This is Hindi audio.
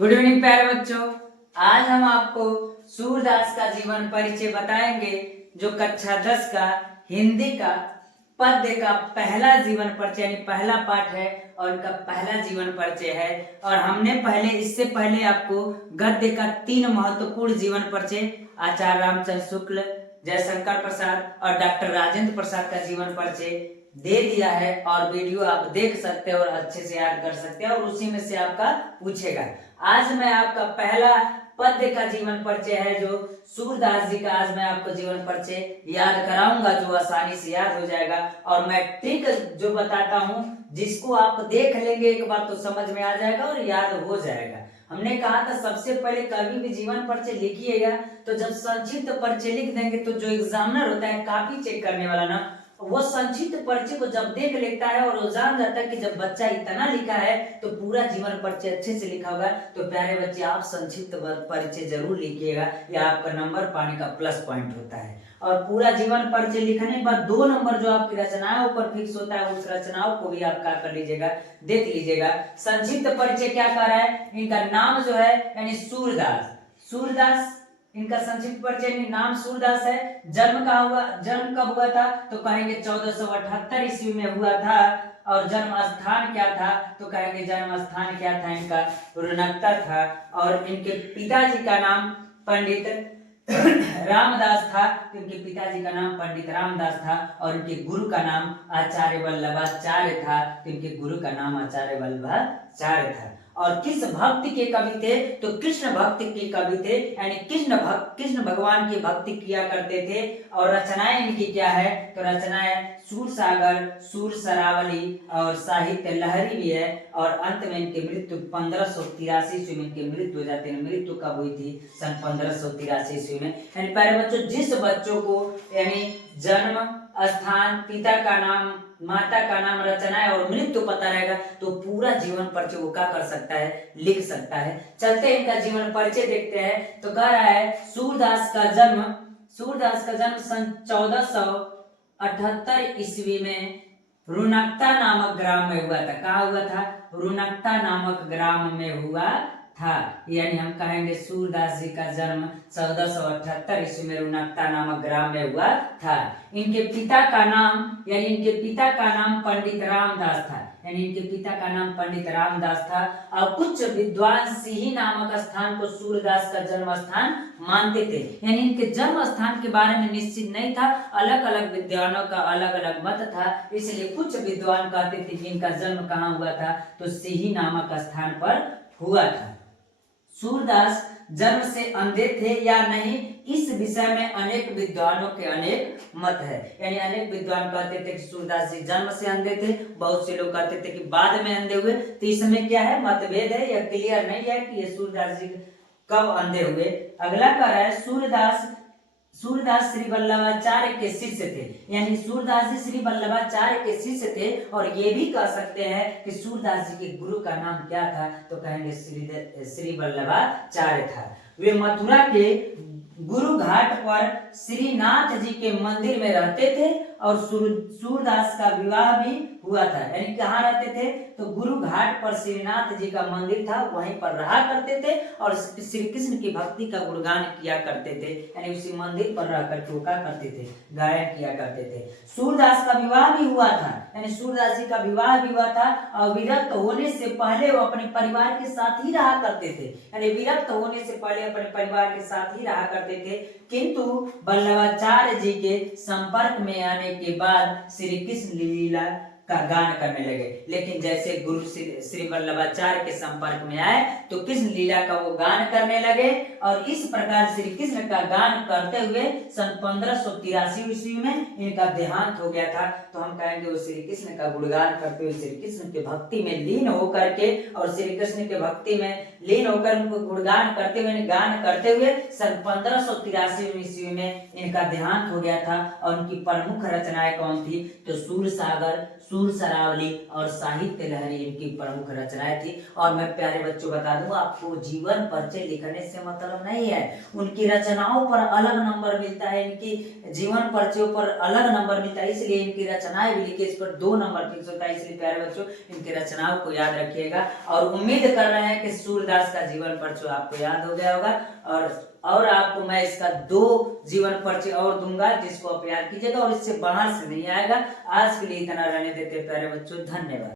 गुड इवनिंग प्यारे बच्चों। आज हम आपको सूरदास का जीवन परिचय बताएंगे, जो कक्षा 10 का हिंदी का पद्य का पहला जीवन परिचय यानी पहला पाठ है और उनका पहला जीवन परिचय है। और हमने इससे पहले आपको गद्य का 3 महत्वपूर्ण जीवन परिचय आचार्य रामचंद्र शुक्ल, जयशंकर प्रसाद और डॉक्टर राजेंद्र प्रसाद का जीवन परिचय दे दिया है और वीडियो आप देख सकते हैं और अच्छे से याद कर सकते हैं और उसी में से आपका पूछेगा। आज मैं आपका पहला पद्य का जीवन परिचय है जो सूरदास जी का, आज मैं आपको जीवन परिचय याद कराऊंगा जो आसानी से याद हो जाएगा। और मैं ट्रिक जो बताता हूँ जिसको आप देख लेंगे एक बार तो समझ में आ जाएगा और याद हो जाएगा। हमने कहा था सबसे पहले कभी भी जीवन परिचय लिखिएगा तो जब संक्षिप्त परिचय लिख देंगे तो जो एग्जामिनर होता है कॉपी चेक करने वाला ना, वो संक्षिप्त परिचय को जब देख लेता है और वो जान जाता है कि जब बच्चा इतना लिखा है तो पूरा जीवन परिचय अच्छे से लिखा होगा। तो प्यारे बच्चे आप संक्षिप्त परिचय जरूर लिखिएगा, यह आपका नंबर पाने का प्लस पॉइंट होता है। और पूरा जीवन परिचय लिखने के बाद 2 नंबर जो आपकी रचनाओं पर फिक्स होता है उस रचनाओं को भी आप क्या कर लीजिएगा, देख लीजिएगा। संक्षिप्त परिचय क्या कर रहा है, इनका नाम जो है यानी सूरदास इनका संक्षिप्त परिचय नाम सूरदास है। जन्म कब हुआ था तो कहेंगे 1478 ईस्वी में हुआ था। और जन्म स्थान क्या था तो कहेंगे जन्म स्थान क्या था इनका रुनकता था। और इनके पिताजी का नाम पंडित रामदास था, इनके पिताजी का नाम पंडित रामदास था और इनके गुरु का नाम आचार्य वल्लभाचार्य था, इनके गुरु का नाम आचार्य वल्लभाचार्य था। और किस भक्ति के कवि थे तो कृष्ण भक्ति के कवि थे, यानी कृष्ण भगवान की भक्ति किया करते थे। और रचनाएं इनकी क्या है तो रचनाएं सूर सागर, सूर सरावली और साहित्य लहरी भी है। और अंत में इनकी मृत्यु 1583 ईस्वी में इनकी मृत्यु हो जाती है। मृत्यु कब हुई थी सन 1583 ईस्वी में। यानी प्यारे बच्चों जिस बच्चों को यानी जन्म स्थान, पिता का नाम, माता का नाम, रचनाएं और मृत्यु पता रहेगा तो पूरा जीवन परिचय वो क्या कर सकता है, लिख सकता है। चलते हैं इनका जीवन परिचय देखते हैं। तो कह रहा है सूरदास का जन्म सन 1478 ईस्वी में रुनकता नामक ग्राम में हुआ था। कहाँ हुआ था, रुनकता नामक ग्राम में हुआ था। यानी हम कहेंगे सूरदास जी का जन्म 1478 ईस्वी में रुनकता नामक ग्राम में हुआ था। इनके पिता का नाम पंडित रामदास था, यानी इनके पिता का नाम पंडित रामदास था। और कुछ विद्वान सिही नामक स्थान को सूरदास का जन्म स्थान मानते थे, यानी इनके जन्म स्थान के बारे में निश्चित नहीं था, अलग अलग विद्वानों का अलग अलग मत था। इसलिए कुछ विद्वान कहते थे कि इनका जन्म कहाँ हुआ था तो सिही नामक स्थान पर हुआ था। सूरदास जन्म से अंधे थे या नहीं, इस विषय में अनेक विद्वानों के अनेक मत है। यानी अनेक विद्वान कहते थे कि सूरदास जी जन्म से अंधे थे, बहुत से लोग कहते थे कि बाद में अंधे हुए। तो इसमें क्या है, मतभेद है, यह क्लियर नहीं है कि ये सूरदास जी कब अंधे हुए। अगला कह रहा है सूरदास श्री वल्लभाचार्य के शिष्य थे, यानी सूरदास जी श्री वल्लभाचार्य के शिष्य थे। और ये भी कह सकते हैं कि सूरदास जी के गुरु का नाम क्या था तो कहेंगे श्री वल्लभाचार्य था। वे मथुरा के गुरु घाट पर श्रीनाथ जी के मंदिर में रहते थे और सूरदास का विवाह भी हुआ था। यानी कहाँ रहते थे तो गुरु घाट पर श्रीनाथ जी का मंदिर था, वहीं पर रहा करते थे और श्री कृष्ण की भक्ति का गुणगान किया करते थे। यानी उसी मंदिर पर रहकर के क्या करते थे, गायन किया करते थे। सूरदास का विवाह भी हुआ था, यानी सूरदास जी का विवाह भी हुआ था। और विरक्त होने से पहले वो अपने परिवार के साथ ही रहा करते थे, यानी विरक्त होने से पहले अपने परिवार के साथ ही रहा करते थे। किंतु वल्लभाचार्य जी के संपर्क में आने के बाद श्री कृष्ण लीला का गान करने लगे। लेकिन जैसे गुरु श्री वल्लभाचार्य के संपर्क में आए तो कृष्ण लीला का वो गान करने लगे। और इस प्रकार श्री कृष्ण का गान करते हुए सन 1583 ईस्वी में इनका देहांत हो गया था। तो हम कहेंगे वो श्री कृष्ण का गुणगान करते हुए श्री कृष्ण के भक्ति में लीन होकर के और श्री कृष्ण के भक्ति में लीन होकर उनको गुणगान करते हुए, गान करते हुए सन 1583 ईस्वी में इनका देहांत हो गया था। और उनकी प्रमुख रचनाएं कौन थी तो सूर सागर, सूर सरावली और साहित्य लहरी इनकी प्रमुख रचनाएं थी। और मैं प्यारे बच्चों बता दूं आपको, जीवन परिचय लिखने से मतलब नहीं है, उनकी रचनाओं पर अलग नंबर मिलता है, इनकी जीवन परिचयों पर अलग नंबर मिलता है, इसलिए इनकी रचनाएं भी लिखी, इस पर 2 नंबर फिक्स होता है। इसलिए प्यारे बच्चों इनकी रचनाओं को याद रखिएगा और उम्मीद कर रहे हैं कि सूरदास का जीवन परिचय आपको याद हो गया होगा। और आपको मैं इसका 2 जीवन परिचय और दूंगा जिसको आप याद कीजिएगा और इससे बाहर से नहीं आएगा। आज के लिए इतना रहने देते प्यारे बच्चों, धन्यवाद।